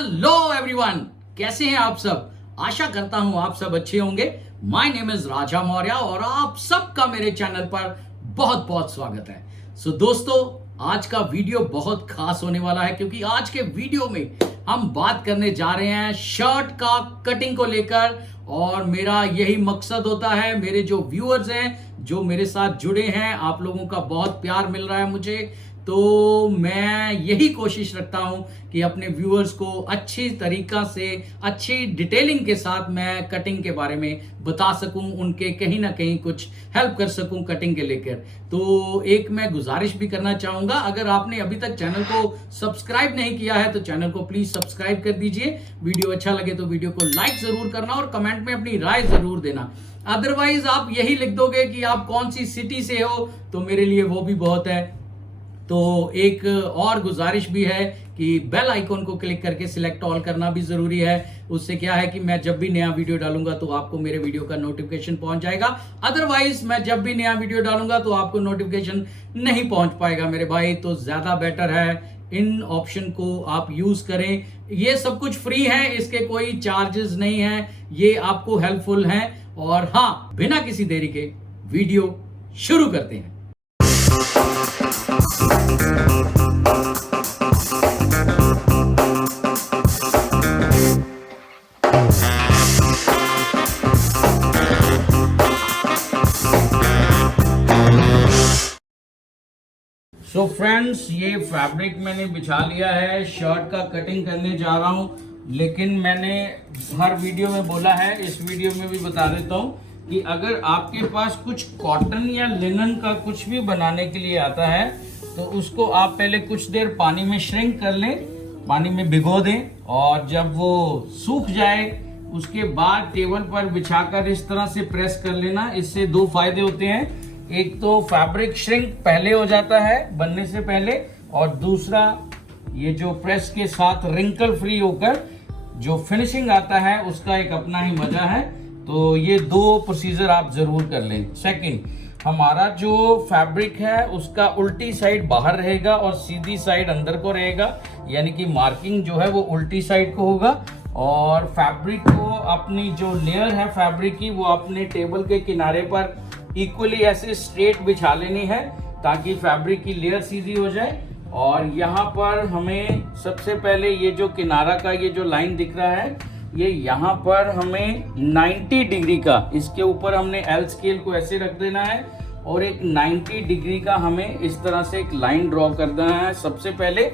Hello everyone, कैसे हैं आप सब। आशा करता हूं आप सब अच्छे होंगे। माय नेम इज राजा मौर्य और आप सबका मेरे चैनल पर बहुत बहुत स्वागत है। दोस्तों, आज का वीडियो बहुत खास होने वाला है क्योंकि आज के वीडियो में हम बात करने जा रहे हैं शर्ट का कटिंग को लेकर। और मेरा यही मकसद होता है, मेरे जो व्यूअर्स हैं, जो मेरे साथ जुड़े हैं, आप लोगों का बहुत प्यार मिल रहा है मुझे, तो मैं यही कोशिश रखता हूं कि अपने व्यूअर्स को अच्छी तरीका से, अच्छी डिटेलिंग के साथ मैं कटिंग के बारे में बता सकूं, उनके कहीं ना कहीं कुछ हेल्प कर सकूं कटिंग के लेकर। तो एक मैं गुजारिश भी करना चाहूंगा, अगर आपने अभी तक चैनल को सब्सक्राइब नहीं किया है तो चैनल को प्लीज सब्सक्राइब कर दीजिए। वीडियो अच्छा लगे तो वीडियो को लाइक जरूर करना और कमेंट में अपनी राय जरूर देना। अदरवाइज आप यही लिख दोगे कि आप कौन सी सिटी से हो तो मेरे लिए वो भी बहुत है। तो एक और गुजारिश भी है कि बेल आइकॉन को क्लिक करके सिलेक्ट ऑल करना भी जरूरी है। उससे क्या है कि मैं जब भी नया वीडियो डालूंगा तो आपको मेरे वीडियो का नोटिफिकेशन पहुंच जाएगा। अदरवाइज मैं जब भी नया वीडियो डालूंगा तो आपको नोटिफिकेशन नहीं पहुंच पाएगा मेरे भाई। तो ज्यादा बेटर है इन ऑप्शन को आप यूज करें। ये सब कुछ फ्री है, इसके कोई चार्जेस नहीं है, ये आपको हेल्पफुल है। और हाँ, बिना किसी देरी के वीडियो शुरू करते हैं। सो फ्रेंड्स, ये फैब्रिक मैंने बिछा लिया है, शर्ट का कटिंग करने जा रहा हूं। लेकिन मैंने हर वीडियो में बोला है, इस वीडियो में भी बता देता हूं कि अगर आपके पास कुछ कॉटन या लिनन का कुछ भी बनाने के लिए आता है तो उसको आप पहले कुछ देर पानी में श्रिंक कर लें, पानी में भिगो दें, और जब वो सूख जाए उसके बाद टेबल पर बिछाकर इस तरह से प्रेस कर लेना। इससे दो फायदे होते हैं, एक तो फैब्रिक श्रिंक पहले हो जाता है बनने से पहले, और दूसरा ये जो प्रेस के साथ रिंकल फ्री होकर जो फिनिशिंग आता है उसका एक अपना ही मजा है। तो ये दो प्रोसीजर आप जरूर कर लें। सेकंड, हमारा जो फैब्रिक है उसका उल्टी साइड बाहर रहेगा और सीधी साइड अंदर को रहेगा, यानी कि मार्किंग जो है वो उल्टी साइड को होगा। और फैब्रिक को अपनी जो लेयर है फैब्रिक की वो अपने टेबल के किनारे पर इक्वली ऐसे स्ट्रेट बिछा लेनी है ताकि फैब्रिक की लेयर सीधी हो जाए। और यहाँ पर हमें सबसे पहले ये जो किनारा का ये जो लाइन दिख रहा है, ये यहाँ पर हमें 90 डिग्री का, इसके ऊपर हमने एल स्केल को ऐसे रख देना है और एक 90 डिग्री का हमें इस तरह से एक लाइन ड्रॉ कर देना है सबसे पहले।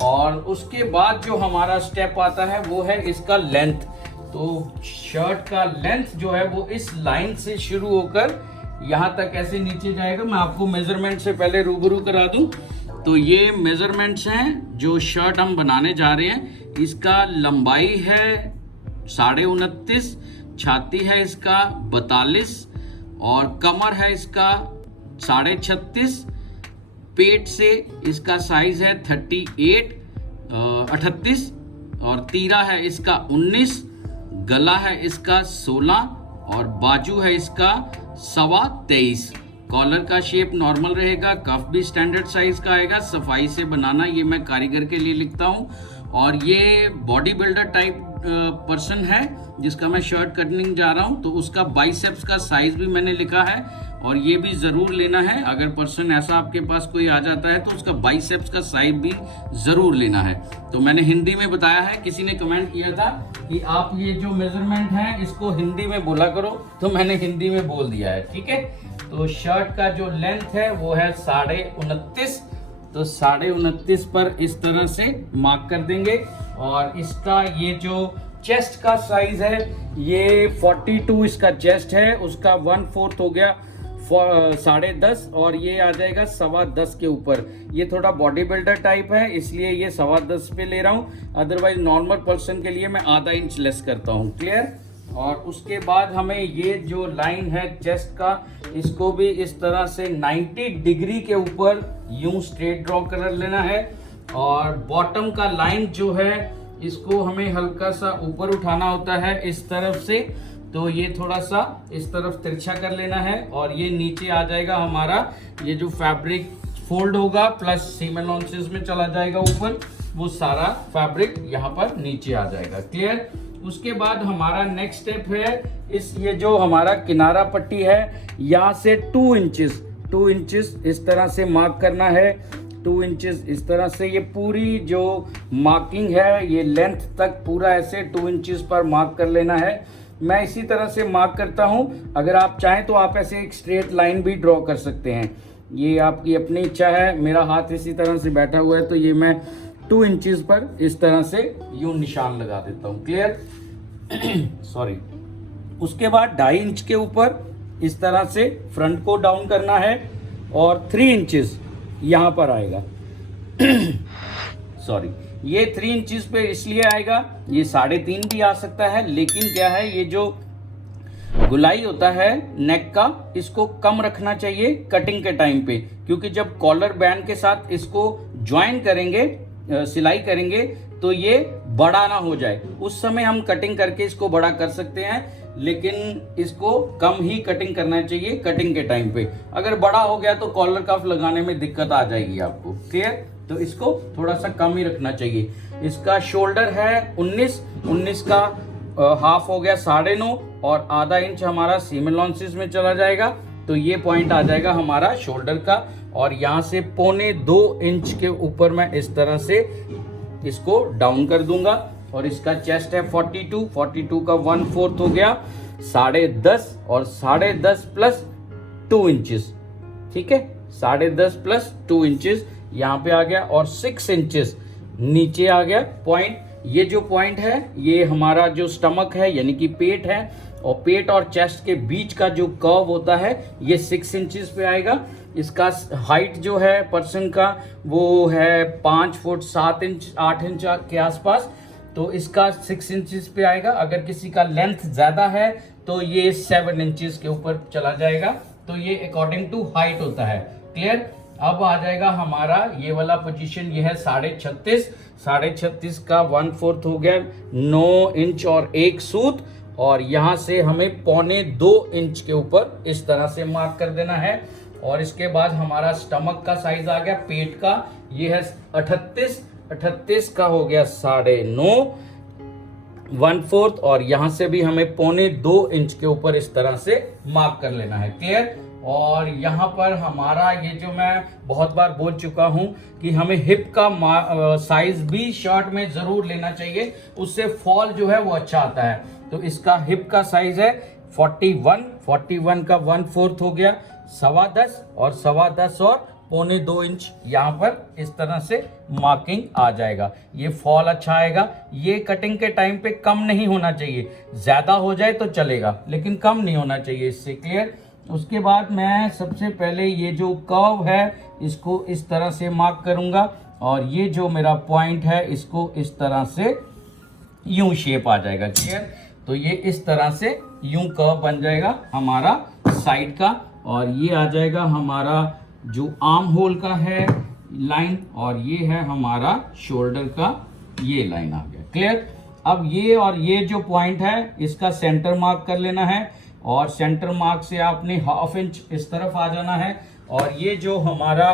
और उसके बाद जो हमारा स्टेप आता है वो है इसका लेंथ। तो शर्ट का लेंथ जो है वो इस लाइन से शुरू होकर यहाँ तक ऐसे नीचे जाएगा। मैं आपको मेजरमेंट से पहले रूबरू करा दूं तो ये मेजरमेंट्स हैं जो शर्ट हम बनाने जा रहे हैं। इसका लंबाई है 29.5, छाती है इसका 42 और कमर है इसका 36.5, पेट से इसका साइज है 38 और तीरा है इसका 19, गला है इसका 16 और बाजू है इसका 23.25। कॉलर का शेप नॉर्मल रहेगा, कफ भी स्टैंडर्ड साइज का आएगा। सफाई से बनाना ये मैं कारीगर के लिए लिखता हूँ। और ये बॉडी बिल्डर टाइप पर्सन है जिसका मैं शर्ट कटिंग जा रहा हूँ, तो उसका बाइसेप्स का साइज भी मैंने लिखा है और ये भी जरूर लेना है। अगर पर्सन ऐसा आपके पास कोई आ जाता है तो उसका बाइसेप्स का साइज भी जरूर लेना है। तो मैंने हिंदी में बताया है, किसी ने कमेंट किया था कि आप ये जो मेजरमेंट है इसको हिंदी में बोला करो, तो मैंने हिंदी में बोल दिया है, ठीक है। तो शर्ट का जो लेंथ है वो है 29.5, तो 29.5 पर इस तरह से मार्क कर देंगे। और इसका ये जो चेस्ट का साइज है ये 42 इसका चेस्ट है, उसका 1/4 हो गया 10.5 और ये आ जाएगा 10.25 के ऊपर। ये थोड़ा बॉडी बिल्डर टाइप है इसलिए ये 10.25 पे ले रहा हूँ, अदरवाइज नॉर्मल पर्सन के लिए मैं आधा इंच लेस करता हूँ। क्लियर। और उसके बाद हमें ये जो लाइन है चेस्ट का, इसको भी इस तरह से 90 डिग्री के ऊपर यूं स्ट्रेट ड्रॉ कर लेना है। और बॉटम का लाइन जो है इसको हमें हल्का सा ऊपर उठाना होता है इस तरफ से, तो ये थोड़ा सा इस तरफ तिरछा कर लेना है और ये नीचे आ जाएगा हमारा। ये जो फैब्रिक फोल्ड होगा प्लस सीम अलाउंसेस में चला जाएगा ऊपर। वो सारा फैब्रिक यहाँ पर नीचे आ जाएगा। क्लियर। उसके बाद हमारा नेक्स्ट स्टेप है, ये जो हमारा किनारा पट्टी है यहाँ से 2 इंचेस इस तरह से मार्क करना है। 2 इंचेस इस तरह से, ये पूरी जो मार्किंग है ये लेंथ तक पूरा ऐसे 2 इंचेस पर मार्क कर लेना है। मैं इसी तरह से मार्क करता हूँ। अगर आप चाहें तो आप ऐसे एक स्ट्रेट लाइन भी ड्रॉ कर सकते हैं, ये आपकी अपनी इच्छा है। मेरा हाथ इसी तरह से बैठा हुआ है तो ये मैं 2 इंचेस पर इस तरह से यूं निशान लगा देता हूँ। क्लियर। सॉरी। उसके बाद 2.5 इंच के ऊपर इस तरह से फ्रंट को डाउन करना है और 3 इंचेस यहाँ पर आएगा। सॉरी, ये 3 इंचेस पे इसलिए आएगा, ये 3.5 भी आ सकता है, लेकिन क्या है ये जो गुलाई होता है नेक का, इसको कम रखना चाहिए कटिंग के टाइम पे, क्योंकि जब कॉलर बैंड के साथ इसको ज्वाइन करेंगे, सिलाई करेंगे, तो ये बड़ा ना हो जाए। उस समय हम कटिंग करके इसको बड़ा कर सकते हैं, लेकिन इसको कम ही कटिंग करना चाहिए कटिंग के टाइम पे। अगर बड़ा हो गया तो कॉलर कफ लगाने में दिक्कत आ जाएगी आपको। क्लियर। तो इसको थोड़ा सा कम ही रखना चाहिए। इसका शोल्डर है 19 का हाफ हो गया 9.5 और आधा इंच हमारा सीम अलाउंसेस में चला जाएगा, तो ये पॉइंट आ जाएगा हमारा शोल्डर का। और यहाँ से 1.25 इंच के ऊपर मैं इस तरह से इसको डाउन कर दूंगा। और इसका चेस्ट है 42 का 1/4 हो गया 10.5 और 10.5 प्लस 2 इंचेस। ठीक है, 10.5 प्लस 2 इंचेस यहाँ पे आ गया और 6 इंचेस नीचे आ गया पॉइंट। ये जो पॉइंट है ये हमारा जो स्टमक है यानी कि पेट है, और पेट और चेस्ट के बीच का जो कर्व होता है ये 6 इंचेस पे आएगा। इसका हाइट जो है पर्सन का वो है 5 फुट 7 इंच 8 इंच के आसपास, तो इसका 6 इंचेस पे आएगा। अगर किसी का लेंथ ज्यादा है तो ये 7 इंचेस के ऊपर चला जाएगा, तो ये अकॉर्डिंग टू हाइट होता है। क्लियर। अब आ जाएगा हमारा ये वाला पोजीशन, ये है 36.5 का 1/4 हो गया 9 इंच और 1 सूत, और यहाँ से हमें 1.25 इंच के ऊपर इस तरह से मार्क कर देना है। और इसके बाद हमारा स्टमक का साइज आ गया, पेट का ये है 38 का हो गया 9.5 1/4, और यहाँ से भी हमें 1.25 इंच के ऊपर इस तरह से मार्क कर लेना है। क्लियर। और यहाँ पर हमारा ये जो मैं बहुत बार बोल चुका हूँ कि हमें हिप का साइज भी शर्ट में जरूर लेना चाहिए, उससे फॉल जो है वो अच्छा आता है। तो इसका हिप का साइज है 41 का 1/4 हो गया 10.25 और 10.25 और 1.25 इंच यहाँ पर इस तरह से मार्किंग आ जाएगा। ये फॉल अच्छा आएगा। ये कटिंग के टाइम पे कम नहीं होना चाहिए, ज्यादा हो जाए तो चलेगा लेकिन कम नहीं होना चाहिए इससे। क्लियर। उसके बाद मैं सबसे पहले ये जो कर्व है इसको इस तरह से मार्क करूंगा, और ये जो मेरा पॉइंट है इसको इस तरह से यूं शेप आ जाएगा। क्लियर। तो ये इस तरह से यूं कर्व बन जाएगा हमारा साइड का, और ये आ जाएगा हमारा जो आर्म होल का है लाइन, और ये है हमारा शोल्डर का ये लाइन आ गया। क्लियर। अब ये और ये जो पॉइंट है इसका सेंटर मार्क कर लेना है, और सेंटर मार्क से आपने 1/2 इंच इस तरफ आ जाना है। और ये जो हमारा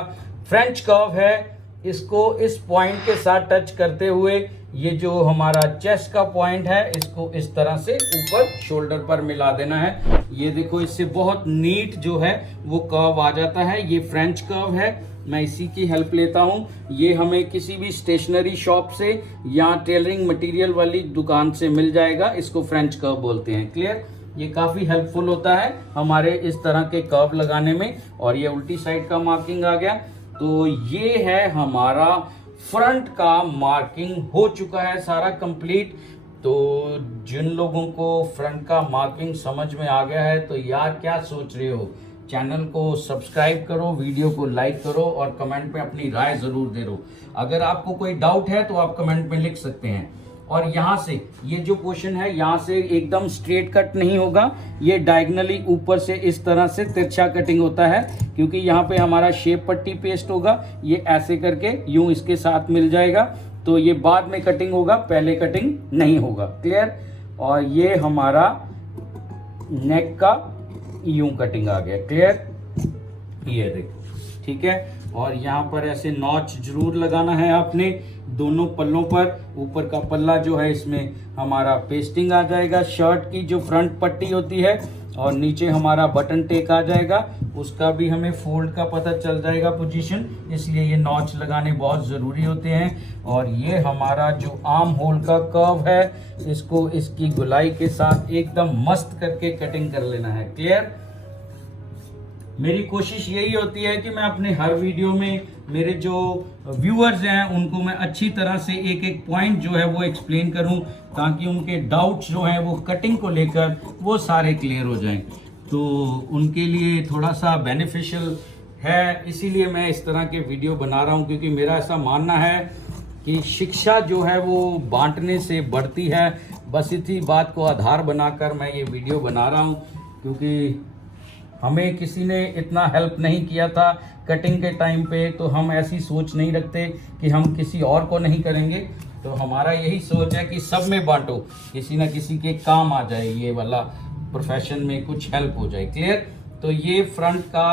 फ्रेंच कर्व है इसको इस पॉइंट के साथ टच करते हुए ये जो हमारा चेस्ट का पॉइंट है इसको इस तरह से ऊपर शोल्डर पर मिला देना है। ये देखो, इससे बहुत नीट जो है वो कर्व आ जाता है। ये फ्रेंच कर्व है, मैं इसी की हेल्प लेता हूँ। ये हमें किसी भी स्टेशनरी शॉप से या टेलरिंग मटेरियल वाली दुकान से मिल जाएगा, इसको फ्रेंच कर्व बोलते हैं। क्लियर। ये काफी हेल्पफुल होता है हमारे इस तरह के कर्व लगाने में। और ये उल्टी साइड का मार्किंग आ गया, तो ये है हमारा फ्रंट का मार्किंग हो चुका है सारा कंप्लीट। तो जिन लोगों को फ्रंट का मार्किंग समझ में आ गया है तो यार क्या सोच रहे हो, चैनल को सब्सक्राइब करो, वीडियो को लाइक करो और कमेंट में अपनी राय जरूर दे दो। अगर आपको कोई डाउट है तो आप कमेंट में लिख सकते हैं। और यहाँ से ये जो पोर्शन है यहाँ से एकदम स्ट्रेट कट नहीं होगा, ये डायगनली ऊपर से इस तरह से तिरछा कटिंग होता है, क्योंकि यहाँ पे हमारा शेप पट्टी पेस्ट होगा, ये ऐसे करके यूं इसके साथ मिल जाएगा, तो ये बाद में कटिंग होगा, पहले कटिंग नहीं होगा। क्लियर। और ये हमारा नेक का यूं कटिंग आ गया। क्लियर। ये देखो, ठीक है। और यहाँ पर ऐसे नॉच जरूर लगाना है आपने दोनों पल्लों पर। ऊपर का पल्ला जो है इसमें हमारा पेस्टिंग आ जाएगा, शर्ट की जो फ्रंट पट्टी होती है, और नीचे हमारा बटन टेक आ जाएगा, उसका भी हमें फोल्ड का पता चल जाएगा पोजीशन, इसलिए ये नॉच लगाने बहुत ज़रूरी होते हैं। और ये हमारा जो आर्म होल का कर्व है, इसको इसकी गुलाई के साथ एकदम मस्त करके कटिंग कर लेना है। क्लियर? मेरी कोशिश यही होती है कि मैं अपने हर वीडियो में मेरे जो व्यूअर्स हैं उनको मैं अच्छी तरह से एक एक पॉइंट जो है वो एक्सप्लेन करूं, ताकि उनके डाउट्स जो हैं वो कटिंग को लेकर वो सारे क्लियर हो जाएं। तो उनके लिए थोड़ा सा बेनिफिशियल है, इसीलिए मैं इस तरह के वीडियो बना रहा हूं, क्योंकि मेरा ऐसा मानना है कि शिक्षा जो है वो बांटने से बढ़ती है। बस इसी बात को आधार बनाकर मैं ये वीडियो बना रहा हूं, क्योंकि हमें किसी ने इतना हेल्प नहीं किया था कटिंग के टाइम पे, तो हम ऐसी सोच नहीं रखते कि हम किसी और को नहीं करेंगे। तो हमारा यही सोच है कि सब में बांटो, किसी ना किसी के काम आ जाए, ये वाला प्रोफेशन में कुछ हेल्प हो जाए। क्लियर? तो ये फ्रंट का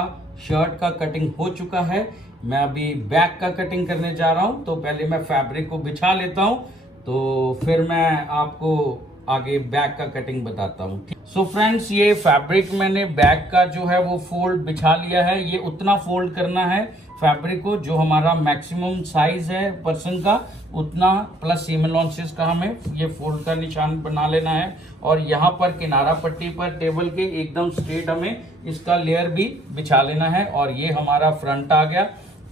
शर्ट का कटिंग हो चुका है। मैं अभी बैक का कटिंग करने जा रहा हूँ, तो पहले मैं फैब्रिक को बिछा लेता हूँ, तो फिर मैं आपको आगे बैक का कटिंग बताता हूँ। सो फ्रेंड्स, ये फैब्रिक मैंने बैक का जो है वो फोल्ड बिछा लिया है। ये उतना फोल्ड करना है फैब्रिक को जो हमारा मैक्सिमम साइज है पर्सन का, उतना प्लस सीम लॉन्चेस का हमें ये फोल्ड का निशान बना लेना है। और यहाँ पर किनारा पट्टी पर टेबल के एकदम स्ट्रेट हमें इसका लेयर भी बिछा लेना है। और ये हमारा फ्रंट आ गया।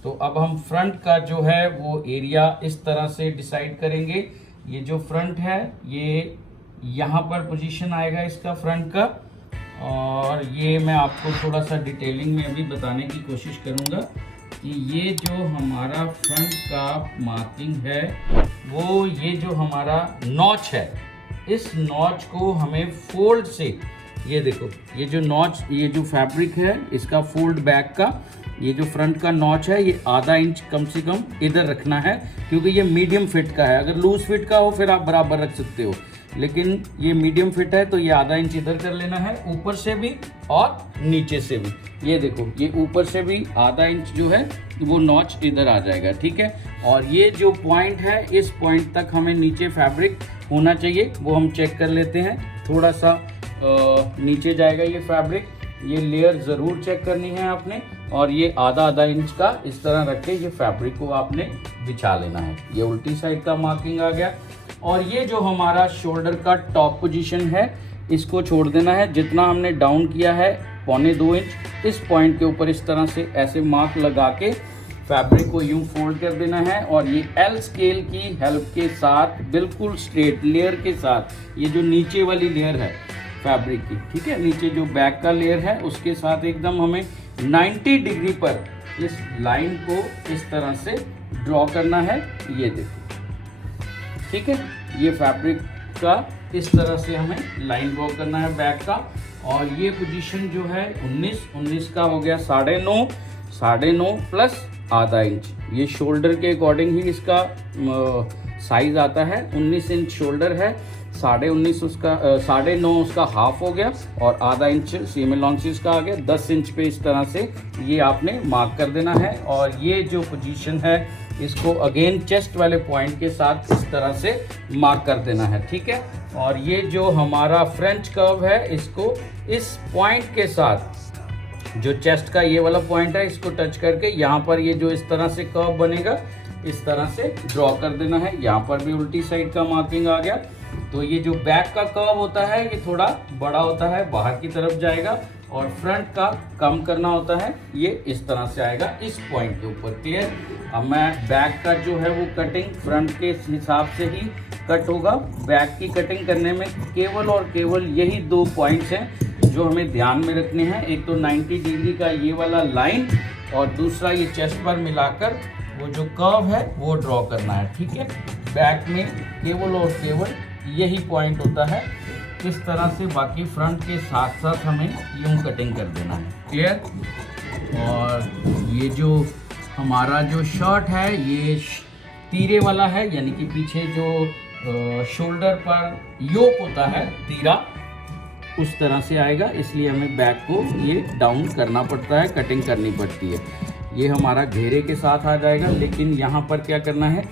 तो अब हम फ्रंट का जो है वो एरिया इस तरह से डिसाइड करेंगे। ये जो फ्रंट है ये यहाँ पर पोजीशन आएगा इसका फ्रंट का, और ये मैं आपको थोड़ा सा डिटेलिंग में अभी बताने की कोशिश करूँगा कि ये जो हमारा फ्रंट का मार्किंग है वो ये जो हमारा नॉच है, इस नॉच को हमें फोल्ड से, ये देखो ये जो नॉच, ये जो फैब्रिक है इसका फोल्ड बैक का, ये जो फ्रंट का नॉच है ये आधा इंच कम से कम इधर रखना है, क्योंकि ये मीडियम फिट का है। अगर लूज फिट का हो फिर आप बराबर रख सकते हो, लेकिन ये मीडियम फिट है तो ये आधा इंच इधर कर लेना है, ऊपर से भी और नीचे से भी। ये देखो ये ऊपर से भी आधा इंच जो है वो नॉच इधर आ जाएगा। ठीक है? और ये जो पॉइंट है, इस पॉइंट तक हमें नीचे फैब्रिक होना चाहिए, वो हम चेक कर लेते हैं। थोड़ा सा नीचे जाएगा ये फैब्रिक, ये लेयर ज़रूर चेक करनी है आपने। और ये आधा इंच का इस तरह रख के ये फैब्रिक को आपने बिछा लेना है। ये उल्टी साइड का मार्किंग आ गया। और ये जो हमारा शोल्डर का टॉप पोजीशन है इसको छोड़ देना है। जितना हमने डाउन किया है 1.25 इंच, इस पॉइंट के ऊपर इस तरह से ऐसे मार्क लगा के फैब्रिक को यूं फोल्ड कर देना है। और ये एल स्केल की हेल्प के साथ बिल्कुल स्ट्रेट लेयर के साथ, ये जो नीचे वाली लेयर है फैब्रिक की, ठीक है, नीचे जो बैक का लेयर है उसके साथ एकदम हमें 90 डिग्री पर इस लाइन को इस तरह से ड्रॉ करना है। ये देखो, ठीक है, ये फैब्रिक का इस तरह से हमें लाइन ड्रॉ करना है बैक का। और ये पोजीशन जो है 19 का हो गया 9.5 प्लस आधा इंच। ये शोल्डर के अकॉर्डिंग ही इसका साइज आता है। 19 इंच शोल्डर है, 19.5 उसका 9.5 उसका हाफ हो गया, और आधा इंच सीम लॉन्चेस का आ गया। 10 इंच पे इस तरह से ये आपने मार्क कर देना है। और ये जो पोजीशन है इसको अगेन चेस्ट वाले पॉइंट के साथ इस तरह से मार्क कर देना है। ठीक है? और ये जो हमारा फ्रेंच कर्व है इसको इस पॉइंट के साथ, जो चेस्ट का ये वाला पॉइंट है, इसको टच करके यहाँ पर ये जो इस तरह से कर्व बनेगा इस तरह से ड्रॉ कर देना है। यहाँ पर भी उल्टी साइड का मार्किंग आ गया। तो ये जो बैक का कर्व होता है ये थोड़ा बड़ा होता है, बाहर की तरफ जाएगा, और फ्रंट का कम करना होता है, ये इस तरह से आएगा इस पॉइंट के ऊपर। क्लियर? अब मैं बैक का जो है वो कटिंग फ्रंट के हिसाब से ही कट होगा। बैक की कटिंग करने में केवल और केवल यही 2 पॉइंट्स हैं जो हमें ध्यान में रखने हैं। एक तो 90 डिग्री का ये वाला लाइन, और दूसरा ये चेस्ट पर मिलाकर वो जो कर्व है वो ड्रॉ करना है। ठीक है? बैक में केवल और केवल यही पॉइंट होता है। इस तरह से बाकी फ्रंट के साथ साथ हमें यूं कटिंग कर देना है। क्लियर? और ये जो हमारा जो शर्ट है ये तीरे वाला है, यानी कि पीछे जो शोल्डर पर योक होता है तीरा, उस तरह से आएगा, इसलिए हमें बैक को ये डाउन करना पड़ता है, कटिंग करनी पड़ती है। ये हमारा घेरे के साथ आ जाएगा। लेकिन यहाँ पर क्या करना है,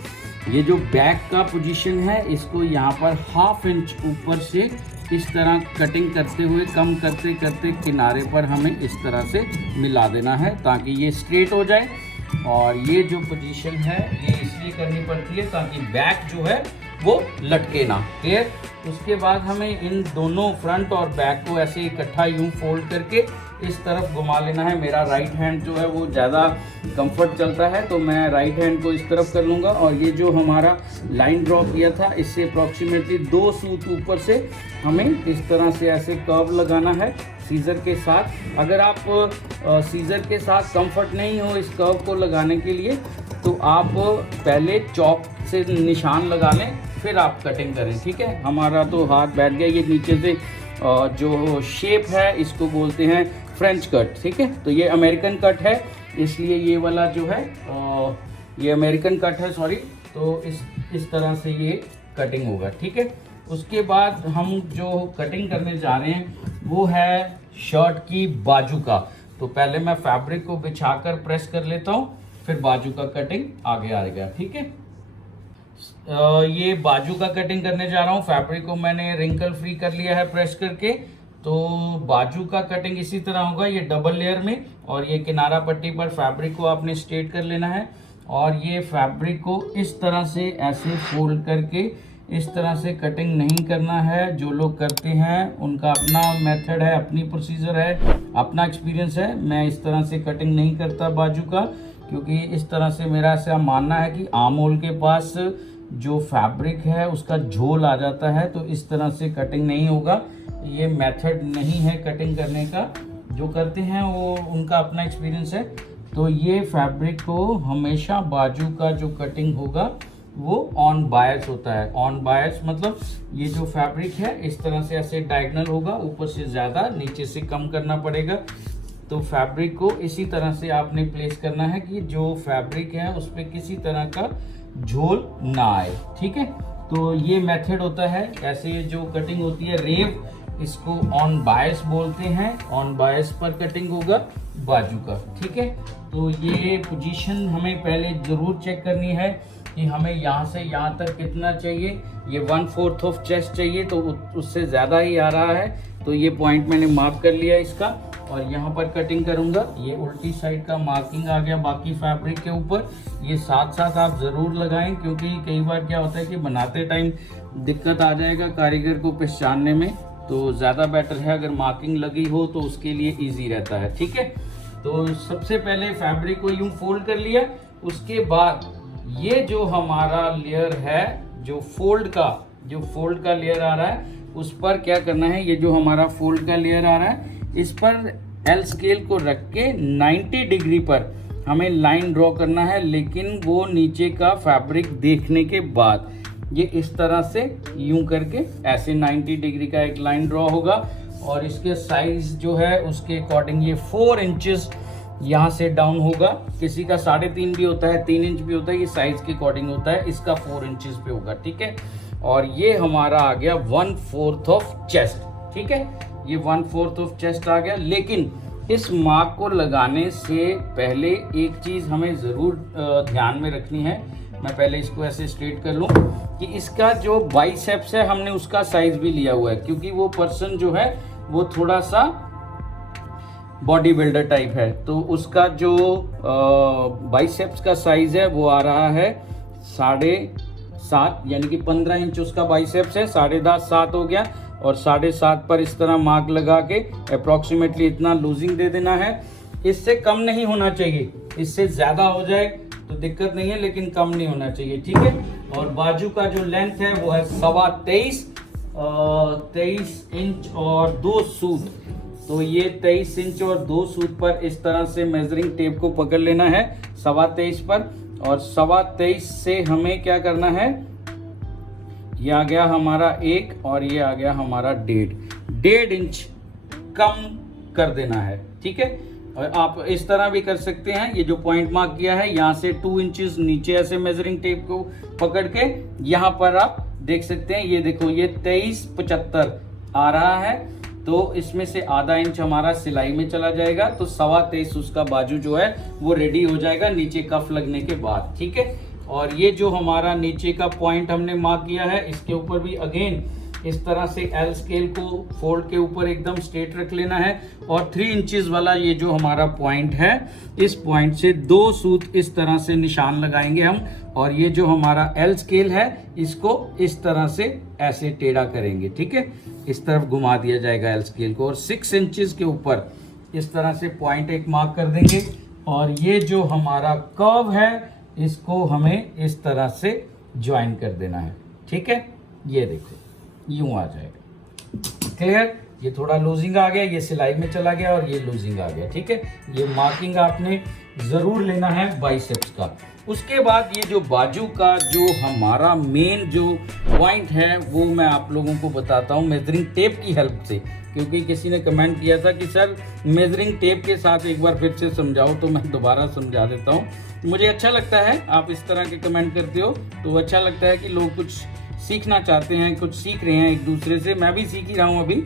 ये जो बैक का पोजीशन है इसको यहाँ पर 1/2 इंच ऊपर से इस तरह कटिंग करते हुए कम करते करते किनारे पर हमें इस तरह से मिला देना है ताकि ये स्ट्रेट हो जाए। और ये जो पोजीशन है ये इसलिए करनी पड़ती है ताकि बैक जो है वो लटके ना। क्लियर। उसके बाद हमें इन दोनों फ्रंट और बैक को ऐसे इकट्ठा यूं फोल्ड करके इस तरफ घुमा लेना है। मेरा राइट हैंड जो है वो ज़्यादा कंफर्ट चलता है तो मैं राइट हैंड को इस तरफ कर लूँगा। और ये जो हमारा लाइन ड्रॉ किया था इससे अप्रॉक्सीमेटली 2 सूत ऊपर से हमें इस तरह से ऐसे कर्व लगाना है सीज़र के साथ। अगर आप सीज़र के साथ कंफर्ट नहीं हो इस कर्व को लगाने के लिए तो आप पहले चॉक से निशान लगा लें फिर आप कटिंग करें। ठीक है। हमारा तो हाथ बैठ गया। ये नीचे से जो शेप है इसको बोलते हैं फ्रेंच कट। ठीक है। तो ये अमेरिकन कट है इसलिए ये वाला जो है ये अमेरिकन कट है, सॉरी। तो इस तरह से ये कटिंग होगा। ठीक है। उसके बाद हम जो कटिंग करने जा रहे हैं वो है शर्ट की बाजू का। तो पहले मैं फैब्रिक को बिछाकर प्रेस कर लेता हूँ फिर बाजू का कटिंग आगे आएगा। ठीक है। ये बाजू का कटिंग करने जा रहा हूँ। फैब्रिक को मैंने रिंकल फ्री कर लिया है प्रेस करके। तो बाजू का कटिंग इसी तरह होगा, ये डबल लेयर में। और ये किनारा पट्टी पर फैब्रिक को आपने स्ट्रेट कर लेना है और ये फैब्रिक को इस तरह से ऐसे फोल्ड करके इस तरह से कटिंग नहीं करना है। जो लोग करते हैं उनका अपना मेथड है, अपनी प्रोसीजर है, अपना एक्सपीरियंस है। मैं इस तरह से कटिंग नहीं करता बाजू का, क्योंकि इस तरह से मेरा ऐसा मानना है कि आर्म होल के पास जो फैब्रिक है उसका झोल आ जाता है। तो इस तरह से कटिंग नहीं होगा। ये मेथड नहीं है कटिंग करने का। जो करते हैं वो उनका अपना एक्सपीरियंस है। तो ये फैब्रिक को हमेशा बाजू का जो कटिंग होगा वो ऑन बायस होता है। ऑन बायस मतलब ये जो फैब्रिक है इस तरह से ऐसे डायगोनल होगा, ऊपर से ज़्यादा नीचे से कम करना पड़ेगा। तो फैब्रिक को इसी तरह से आपने प्लेस करना है कि जो फैब्रिक है उस पर किसी तरह का झोल ना आए। ठीक है। तो ये मेथड होता है। ऐसे जो कटिंग होती है रेव, इसको ऑन बायस बोलते हैं। ऑन बायस पर कटिंग होगा बाजू का। ठीक है। तो ये पोजीशन हमें पहले ज़रूर चेक करनी है कि हमें यहाँ से यहाँ तक कितना चाहिए। ये 1/4 ऑफ चेस्ट चाहिए तो उससे ज़्यादा ही आ रहा है। तो ये पॉइंट मैंने मार्क कर लिया इसका और यहाँ पर कटिंग करूँगा। ये उल्टी साइड का मार्किंग आ गया बाकी फैब्रिक के ऊपर। ये साथ साथ आप ज़रूर लगाएं, क्योंकि कई बार क्या होता है कि बनाते टाइम दिक्कत आ जाएगा कारीगर को पहचानने में। तो ज़्यादा बेटर है अगर मार्किंग लगी हो तो उसके लिए ईजी रहता है। ठीक है। तो सबसे पहले फैब्रिक को यूँ फोल्ड कर लिया। उसके बाद ये जो हमारा लेयर है, जो फोल्ड का लेयर आ रहा है उस पर क्या करना है, ये जो हमारा फोल्ड का लेयर आ रहा है इस पर एल स्केल को रख के 90 डिग्री पर हमें लाइन ड्रॉ करना है। लेकिन वो नीचे का फैब्रिक देखने के बाद ये इस तरह से यूं करके ऐसे 90 डिग्री का एक लाइन ड्रॉ होगा। और इसके साइज जो है उसके अकॉर्डिंग ये 4 इंचेस यहाँ से डाउन होगा। किसी का 3.5 भी होता है, 3 इंच भी होता है। ये साइज के अकॉर्डिंग होता है। इसका 4 इंचेस पे होगा। ठीक है। और ये हमारा आ गया 1/4 ऑफ चेस्ट। ठीक है। ये 1/4 ऑफ चेस्ट आ गया। लेकिन इस मार्क को लगाने से पहले एक चीज़ हमें ज़रूर ध्यान में रखनी है। मैं पहले इसको ऐसे स्ट्रेट कर लूँ कि इसका जो बाइसेप्स है हमने उसका साइज भी लिया हुआ है, क्योंकि वो पर्सन जो है वो थोड़ा सा बॉडी बिल्डर टाइप है। तो उसका जो बाइसेप्स का साइज है वो आ रहा है 7.5, यानी कि 15 इंच उसका बाइसेप्स है। 7.5 7 हो गया। और 7.5 पर इस तरह मार्क लगा के अप्रॉक्सीमेटली इतना लूजिंग दे देना है। इससे कम नहीं होना चाहिए। इससे ज़्यादा हो जाए तो दिक्कत नहीं है, लेकिन कम नहीं होना चाहिए। ठीक है। और बाजू का जो लेंथ है वो है 23 इंच और 2 सूत। तो ये 23 इंच और 2 सूत पर इस तरह से मेजरिंग टेप को पकड़ लेना है 23.25 पर। और 23.25 से हमें क्या करना है, ये आ गया हमारा 1 और ये आ गया हमारा 1.5 इंच कम कर देना है। ठीक है। और आप इस तरह भी कर सकते हैं। ये जो पॉइंट मार्क किया है यहाँ से 2 इंचेस नीचे ऐसे मेजरिंग टेप को पकड़ के यहाँ पर आप देख सकते हैं। ये देखो ये 23.75 आ रहा है। तो इसमें से आधा इंच हमारा सिलाई में चला जाएगा, तो 23.25 उसका बाजू जो है वो रेडी हो जाएगा नीचे कफ लगने के बाद। ठीक है, और ये जो हमारा नीचे का पॉइंट हमने मार्क किया है, इसके ऊपर भी अगेन इस तरह से एल स्केल को फोल्ड के ऊपर एकदम स्ट्रेट रख लेना है, और 3 इंचेस वाला ये जो हमारा पॉइंट है, इस पॉइंट से 2 सूत इस तरह से निशान लगाएंगे हम, और ये जो हमारा एल स्केल है इसको इस तरह से ऐसे टेढ़ा करेंगे। ठीक है, इस तरफ घुमा दिया जाएगा एल स्केल को, और 6 इंचेस के ऊपर इस तरह से पॉइंट एक मार्क कर देंगे, और ये जो हमारा कर्व है इसको हमें इस तरह से ज्वाइन कर देना है। ठीक है, ये देखो यूं आ जाएगा। क्लियर, ये थोड़ा लूजिंग आ गया, ये सिलाई में चला गया, और ये लूजिंग आ गया। ठीक है, ये मार्किंग आपने जरूर लेना है बाइसेप्स का। उसके बाद ये जो बाजू का जो हमारा मेन जो पॉइंट है वो मैं आप लोगों को बताता हूँ मेजरिंग टेप की हेल्प से, क्योंकि किसी ने कमेंट किया था कि सर मेजरिंग टेप के साथ एक बार फिर से समझाओ, तो मैं दोबारा समझा देता हूँ। मुझे अच्छा लगता है आप इस तरह के कमेंट करते हो, तो अच्छा लगता है कि लोग कुछ सीखना चाहते हैं, कुछ सीख रहे हैं एक दूसरे से। मैं भी सीख ही रहा हूँ अभी,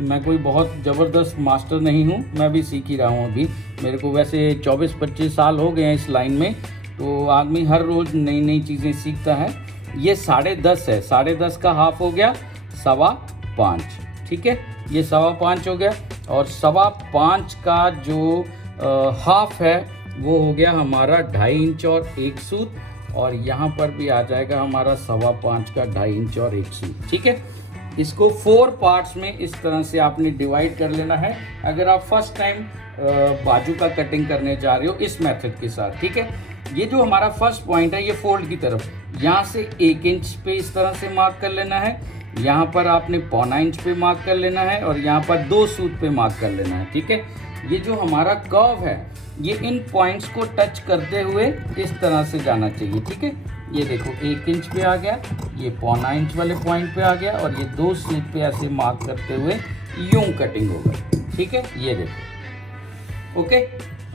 मैं कोई बहुत ज़बरदस्त मास्टर नहीं हूँ, मैं भी सीख ही रहा हूँ अभी। मेरे को वैसे 24-25 साल हो गए हैं इस लाइन में, तो आदमी हर रोज़ नई नई चीज़ें सीखता है। ये 10.5 है, 10.5 का हाफ हो गया 5.25। ठीक है, ये 5.25 हो गया, और 5.25 का जो हाफ है वो हो गया हमारा 2.5 इंच और 1 सूत, और यहाँ पर भी आ जाएगा हमारा 5.25 का 2.5 इंच और 1 सूत। ठीक है, इसको 4 पार्ट्स में इस तरह से आपने डिवाइड कर लेना है अगर आप फर्स्ट टाइम बाजू का कटिंग करने जा रहे हो इस मेथड के साथ। ठीक है, ये जो हमारा फर्स्ट पॉइंट है ये फोल्ड की तरफ, यहाँ से 1 इंच पे इस तरह से मार्क कर लेना है, यहाँ पर आपने 0.25 इंच पे मार्क कर लेना है, और यहाँ पर 2 सूत पे मार्क कर लेना है। ठीक है, ये जो हमारा कर्व है ये इन पॉइंट्स को टच करते हुए इस तरह से जाना चाहिए। ठीक है, ये देखो 1 इंच पे आ गया, ये 0.25 इंच वाले पॉइंट पे आ गया, और ये 2 सूत पे ऐसे मार्क करते हुए यूं कटिंग होगा। ठीक है, ये देखो ओके,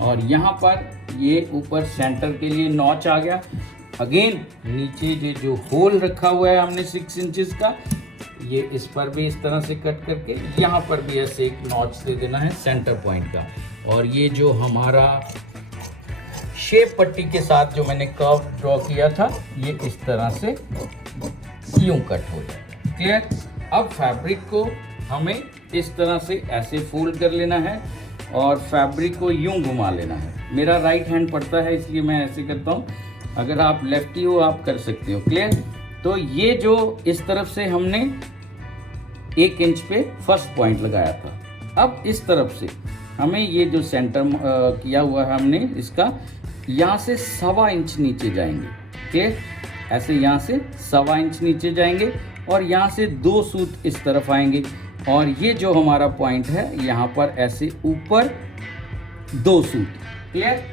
और यहाँ पर ये ऊपर सेंटर के लिए नॉच आ गया। अगेन नीचे ये जो होल रखा हुआ है हमने 6 इंचेस का, ये इस पर भी इस तरह से कट करके यहाँ पर भी ऐसे एक नॉच दे देना है सेंटर पॉइंट का, और ये जो हमारा शेप पट्टी के साथ जो मैंने कर्व ड्रॉ किया था ये इस तरह से यूं कट हो जाएगा। क्लियर, अब फैब्रिक को हमें इस तरह से ऐसे फोल्ड कर लेना है और फैब्रिक को यूं घुमा लेना है। मेरा राइट हैंड पड़ता है इसलिए मैं ऐसे करता हूँ, अगर आप लेफ्टी हो आप कर सकते हो। क्लियर, तो ये जो इस तरफ से हमने 1 इंच पे फर्स्ट पॉइंट लगाया था, अब इस तरफ से हमें ये जो सेंटर किया हुआ है हमने इसका, यहाँ से 1.25 इंच नीचे जाएंगे। ठीक, ऐसे यहाँ से 1.25 इंच नीचे जाएंगे, और यहाँ से 2 सूत इस तरफ आएंगे, और ये जो हमारा पॉइंट है यहाँ पर ऐसे ऊपर 2 सूत। क्लियर,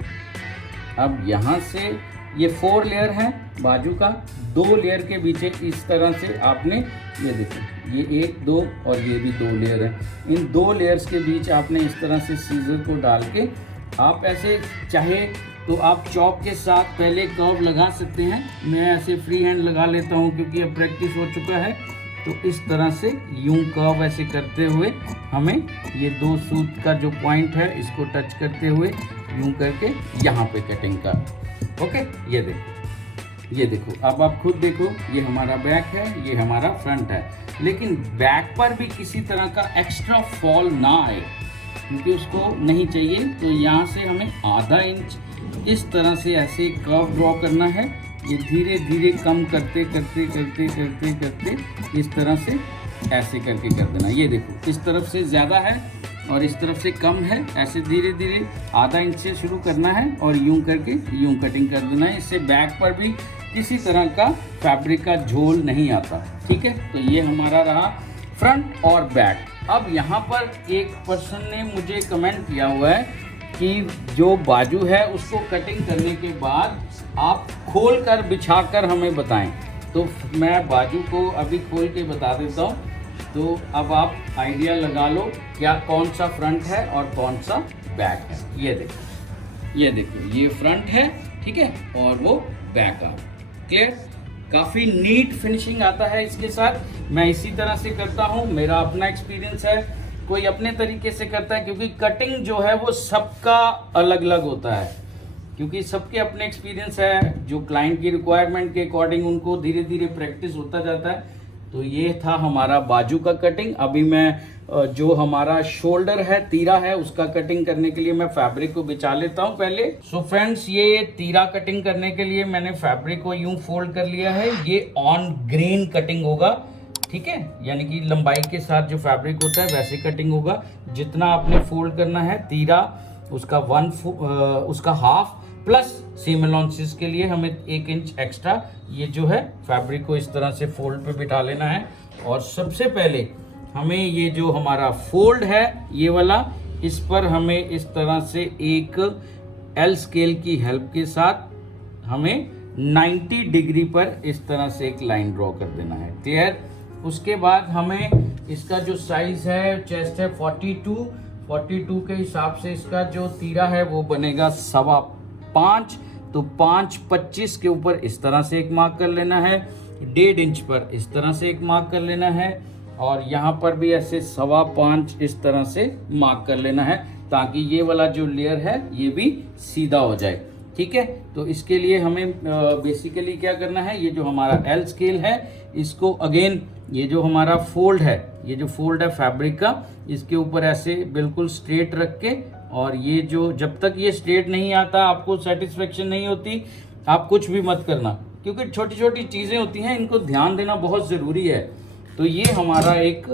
अब यहाँ से ये 4 लेयर है बाजू का, 2 लेयर के बीच इस तरह से आपने, ये देखो ये 1 2 और ये भी 2 लेयर है, इन 2 लेयर्स के बीच आपने इस तरह से सीजर को डाल के, आप ऐसे चाहे तो आप चॉक के साथ पहले कर्व लगा सकते हैं, मैं ऐसे फ्री हैंड लगा लेता हूँ क्योंकि अब प्रैक्टिस हो चुका है। तो इस तरह से यूं कर्व ऐसे करते हुए हमें ये 2 सूत का जो पॉइंट है इसको टच करते हुए यूं करके यहाँ पे कटिंग का। ओके, ये देखो अब आप खुद देखो, ये हमारा बैक है, ये हमारा फ्रंट है, लेकिन बैक पर भी किसी तरह का एक्स्ट्रा फॉल ना आए क्योंकि उसको नहीं चाहिए। तो यहाँ से हमें आधा इंच इस तरह से ऐसे कर्व ड्रॉ करना है, ये धीरे धीरे कम करते करते करते करते करते इस तरह से ऐसे करके कर देना। ये देखो इस तरफ से ज़्यादा है और इस तरफ से कम है, ऐसे धीरे धीरे आधा इंच से शुरू करना है और यूं करके यूं कटिंग कर देना है। इससे बैक पर भी किसी तरह का फैब्रिक का झोल नहीं आता। ठीक है, तो ये हमारा रहा फ्रंट और बैक। अब यहाँ पर एक पर्सन ने मुझे कमेंट किया हुआ है कि जो बाजू है उसको कटिंग करने के बाद आप खोल कर बिछा कर हमें बताएं। तो मैं बाजू को अभी खोल के बता देता हूँ, तो अब आप आइडिया लगा लो क्या कौन सा फ्रंट है और कौन सा बैक है। ये देखो ये फ्रंट है, ठीक है, और वो बैक आ। क्लियर, काफ़ी नीट फिनिशिंग आता है इसके साथ। मैं इसी तरह से करता हूँ, मेरा अपना एक्सपीरियंस है। कोई अपने तरीके से करता है, क्योंकि कटिंग जो है वो सबका अलग अलग होता है, क्योंकि सबके अपने एक्सपीरियंस है, जो क्लाइंट की रिक्वायरमेंट के अकॉर्डिंग उनको धीरे धीरे प्रैक्टिस होता जाता है। तो ये था हमारा बाजू का कटिंग। अभी मैं जो हमारा शोल्डर है, तीरा है, उसका कटिंग करने के लिए मैं फैब्रिक को बिछा लेता हूं पहले। सो फ्रेंड्स, ये तीरा कटिंग करने के लिए मैंने फैब्रिक को यूं फोल्ड कर लिया है। ये ऑन ग्रेन कटिंग होगा, ठीक है, यानी कि लंबाई के साथ जो फैब्रिक होता है वैसे कटिंग होगा। जितना आपने फोल्ड करना है तीरा, उसका उसका हाफ प्लस सीम अलाउंसेस के लिए हमें 1 इंच एक्स्ट्रा ये जो है फैब्रिक को इस तरह से फोल्ड पे बिठा लेना है। और सबसे पहले हमें ये जो हमारा फोल्ड है ये वाला, इस पर हमें इस तरह से एक एल स्केल की हेल्प के साथ हमें 90 डिग्री पर इस तरह से एक लाइन ड्रॉ कर देना है। क्लियर? उसके बाद हमें इसका जो साइज है, चेस्ट है 42 के हिसाब से इसका जो तीरा है वो बनेगा 5.25, तो 5.25 के ऊपर इस तरह से एक मार्क कर लेना है। 1.5 इंच पर इस तरह से एक मार्क कर लेना है, और यहाँ पर भी ऐसे 5.25 इस तरह से मार्क कर लेना है, ताकि ये वाला जो लेयर है ये भी सीधा हो जाए। ठीक है, तो इसके लिए हमें बेसिकली क्या करना है, ये जो हमारा एल स्केल है इसको अगेन, ये जो हमारा फोल्ड है, ये जो फोल्ड है फैब्रिक का, इसके ऊपर ऐसे बिल्कुल स्ट्रेट रख के, और ये जो जब तक ये स्ट्रेट नहीं आता आपको सेटिस्फेक्शन नहीं होती, आप कुछ भी मत करना, क्योंकि छोटी छोटी चीज़ें होती हैं, इनको ध्यान देना बहुत ज़रूरी है। तो ये हमारा एक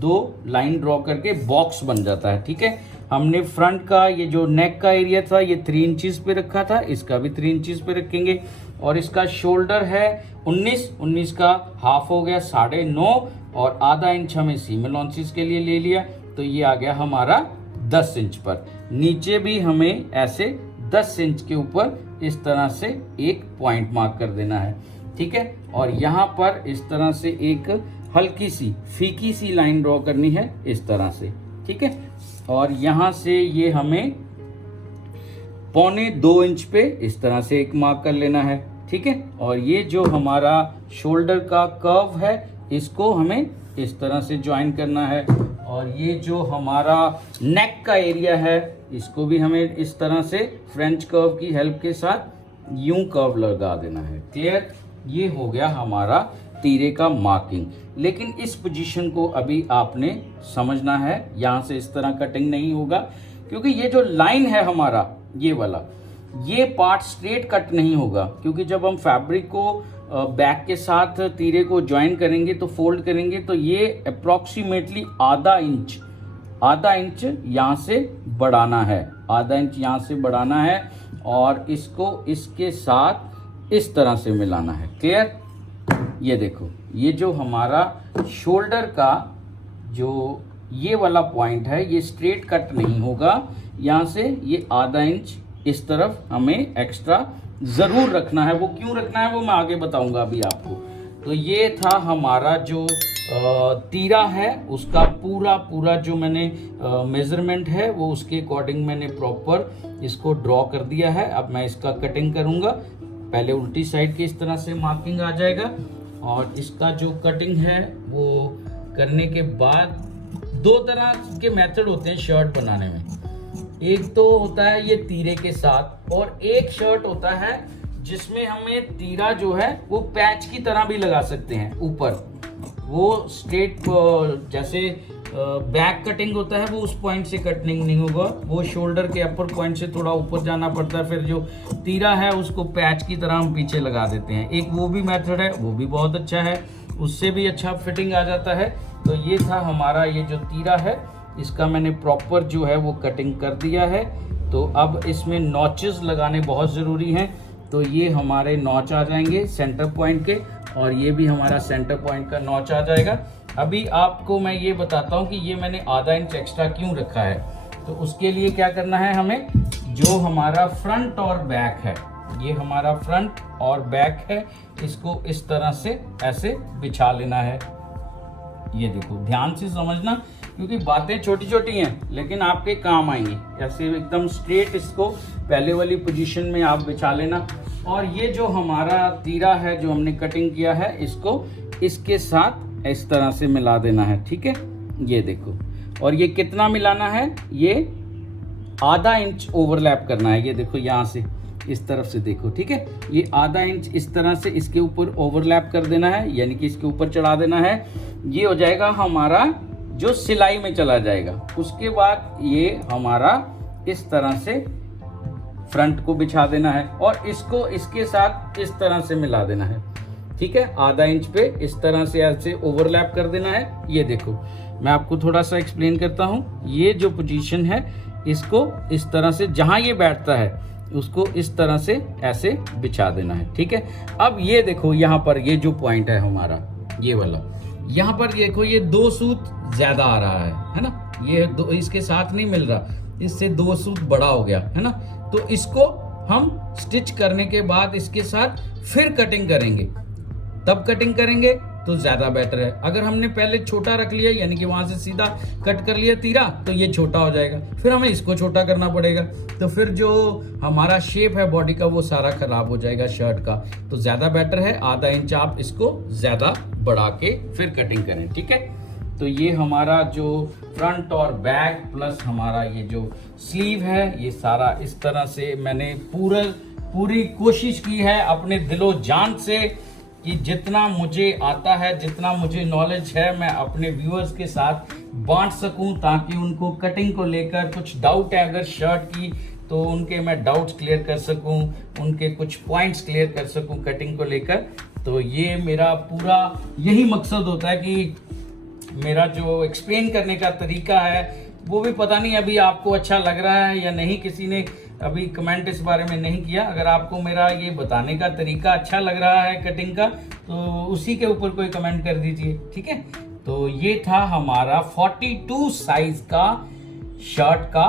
2 लाइन ड्रॉ करके बॉक्स बन जाता है। ठीक है, हमने फ्रंट का ये जो नेक का एरिया था ये 3 इंचेस पे रखा था, इसका भी 3 इंचेस पे रखेंगे। और इसका शोल्डर है 19 का हाफ हो गया 9.5, और आधा इंच हमें सीम अलाउंसेस के लिए ले लिया, तो ये आ गया हमारा 10 इंच पर। नीचे भी हमें ऐसे 10 इंच के ऊपर इस तरह से एक पॉइंट मार्क कर देना है। ठीक है, और यहाँ पर इस तरह से एक हल्की सी फीकी सी लाइन ड्रॉ करनी है इस तरह से। ठीक है, और यहाँ से ये हमें 1.25 इंच पे इस तरह से एक मार्क कर लेना है। ठीक है, और ये जो हमारा शोल्डर का कर्व है इसको हमें इस तरह से ज्वाइन करना है, और ये जो हमारा नेक का एरिया है इसको भी हमें इस तरह से फ्रेंच कर्व की हेल्प के साथ यूं कर्व लगा देना है। क्लियर? ये हो गया हमारा तीरे का मार्किंग। लेकिन इस पोजीशन को अभी आपने समझना है, यहाँ से इस तरह कटिंग नहीं होगा, क्योंकि ये जो लाइन है हमारा ये वाला, ये पार्ट स्ट्रेट कट नहीं होगा, क्योंकि जब हम फैब्रिक को बैक के साथ तीरे को ज्वाइन करेंगे तो फोल्ड करेंगे, तो ये अप्रॉक्सीमेटली आधा इंच यहाँ से बढ़ाना है, आधा इंच यहाँ से बढ़ाना है, और इसको इसके साथ इस तरह से मिलाना है। क्लियर? ये देखो, ये जो हमारा शोल्डर का जो ये वाला पॉइंट है ये स्ट्रेट कट नहीं होगा, यहाँ से ये आधा इंच इस तरफ हमें एक्स्ट्रा ज़रूर रखना है। वो क्यों रखना है वो मैं आगे बताऊंगा अभी आपको। तो ये था हमारा जो तीरा है, उसका पूरा जो मैंने मेज़रमेंट है वो उसके अकॉर्डिंग मैंने प्रॉपर इसको ड्रॉ कर दिया है। अब मैं इसका कटिंग करूंगा। पहले उल्टी साइड की इस तरह से मार्किंग आ जाएगा, और इसका जो कटिंग है वो करने के बाद 2 तरह के मेथड होते हैं शर्ट बनाने में। एक तो होता है ये तीरे के साथ, और एक शर्ट होता है जिसमें हमें तीरा जो है वो पैच की तरह भी लगा सकते हैं ऊपर। वो स्ट्रेट जैसे बैक कटिंग होता है वो उस पॉइंट से कटिंग नहीं होगा, वो शोल्डर के अपर पॉइंट से थोड़ा ऊपर जाना पड़ता है, फिर जो तीरा है उसको पैच की तरह हम पीछे लगा देते हैं। एक वो भी मेथड है, वो भी बहुत अच्छा है, उससे भी अच्छा फिटिंग आ जाता है। तो ये था हमारा ये जो तीरा है, इसका मैंने प्रॉपर जो है वो कटिंग कर दिया है। तो अब इसमें नॉचेस लगाने बहुत ज़रूरी हैं, तो ये हमारे नॉच आ जाएंगे सेंटर पॉइंट के, और ये भी हमारा सेंटर पॉइंट का नॉच आ जाएगा। अभी आपको मैं ये बताता हूँ कि ये मैंने आधा इंच एक्स्ट्रा क्यों रखा है। तो उसके लिए क्या करना है, हमें जो हमारा फ्रंट और बैक है, ये हमारा फ्रंट और बैक है, इसको इस तरह से ऐसे बिछा लेना है। ये देखो, ध्यान से समझना, क्योंकि बातें छोटी छोटी हैं लेकिन आपके काम आएंगी। ऐसे एकदम स्ट्रेट इसको पहले वाली पोजीशन में आप बिछा लेना, और ये जो हमारा तीरा है जो हमने कटिंग किया है इसको इसके साथ इस तरह से मिला देना है। ठीक है, ये देखो, और ये कितना मिलाना है, ये आधा इंच ओवरलैप करना है। ये देखो यहाँ से इस तरफ से देखो, ठीक है, ये आधा इंच इस तरह से इसके ऊपर ओवरलैप कर देना है, यानी कि इसके ऊपर चढ़ा देना है। ये हो जाएगा हमारा जो सिलाई में चला जाएगा। उसके बाद ये हमारा इस तरह से फ्रंट को बिछा देना है और इसको इसके साथ इस तरह से मिला देना है, ठीक है। आधा इंच पे इस तरह से ऐसे ओवरलैप कर देना है। ये देखो मैं आपको थोड़ा सा एक्सप्लेन करता हूँ। ये जो पोजीशन है इसको इस तरह से जहाँ ये बैठता है उसको इस तरह से ऐसे बिछा देना है, ठीक है। अब ये देखो यहाँ पर ये जो पॉइंट है हमारा ये वाला, यहाँ पर देखो ये 2 सूत ज्यादा आ रहा है ना, ये दो इसके साथ नहीं मिल रहा, इससे 2 सूत बड़ा हो गया है ना। तो इसको हम स्टिच करने के बाद इसके साथ फिर कटिंग करेंगे, तब कटिंग करेंगे तो ज्यादा बेटर है। अगर हमने पहले छोटा रख लिया, यानी कि वहां से सीधा कट कर लिया तीरा, तो ये छोटा हो जाएगा, फिर हमें इसको छोटा करना पड़ेगा, तो फिर जो हमारा शेप है बॉडी का वो सारा खराब हो जाएगा शर्ट का। तो ज्यादा बेटर है आधा इंच आप इसको ज्यादा बढ़ा के फिर कटिंग करें, ठीक है। तो ये हमारा जो फ्रंट और बैक प्लस हमारा ये जो स्लीव है, ये सारा इस तरह से मैंने पूरी कोशिश की है अपने दिलो जान से कि जितना मुझे आता है, जितना मुझे नॉलेज है, मैं अपने व्यूअर्स के साथ बांट सकूं, ताकि उनको कटिंग को लेकर कुछ डाउट है अगर शर्ट की, तो उनके मैं डाउट्स क्लियर कर सकूं, उनके कुछ पॉइंट्स क्लियर कर सकूं कटिंग को लेकर। तो ये मेरा पूरा यही मकसद होता है कि मेरा जो एक्सप्लेन करने का तरीका है वो भी पता नहीं अभी आपको अच्छा लग रहा है या नहीं, किसी ने अभी कमेंट इस बारे में नहीं किया। अगर आपको मेरा ये बताने का तरीका अच्छा लग रहा है कटिंग का, तो उसी के ऊपर कोई कमेंट कर दीजिए, ठीक है। तो ये था हमारा 42 साइज का शर्ट का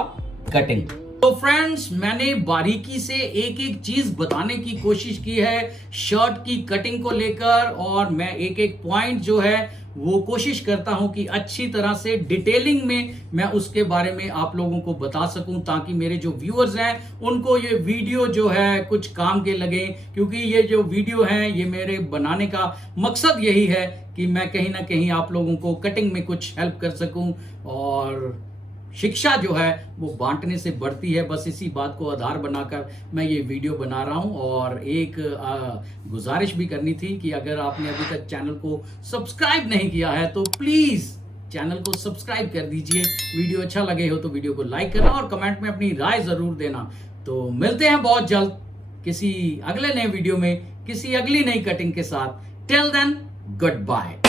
कटिंग। तो फ्रेंड्स, मैंने बारीकी से एक एक चीज बताने की कोशिश की है शर्ट की कटिंग को लेकर, और मैं एक एक पॉइंट जो है वो कोशिश करता हूं कि अच्छी तरह से डिटेलिंग में मैं उसके बारे में आप लोगों को बता सकूं, ताकि मेरे जो व्यूअर्स हैं उनको ये वीडियो जो है कुछ काम के लगे। क्योंकि ये जो वीडियो है ये मेरे बनाने का मकसद यही है कि मैं कहीं ना कहीं आप लोगों को कटिंग में कुछ हेल्प कर सकूं, और शिक्षा जो है वो बांटने से बढ़ती है। बस इसी बात को आधार बनाकर मैं ये वीडियो बना रहा हूं। और एक गुजारिश भी करनी थी कि अगर आपने अभी तक चैनल को सब्सक्राइब नहीं किया है तो प्लीज चैनल को सब्सक्राइब कर दीजिए। वीडियो अच्छा लगे हो तो वीडियो को लाइक करना और कमेंट में अपनी राय जरूर देना। तो मिलते हैं बहुत जल्द किसी अगले नए वीडियो में, किसी अगली नई कटिंग के साथ। Till then, good bye.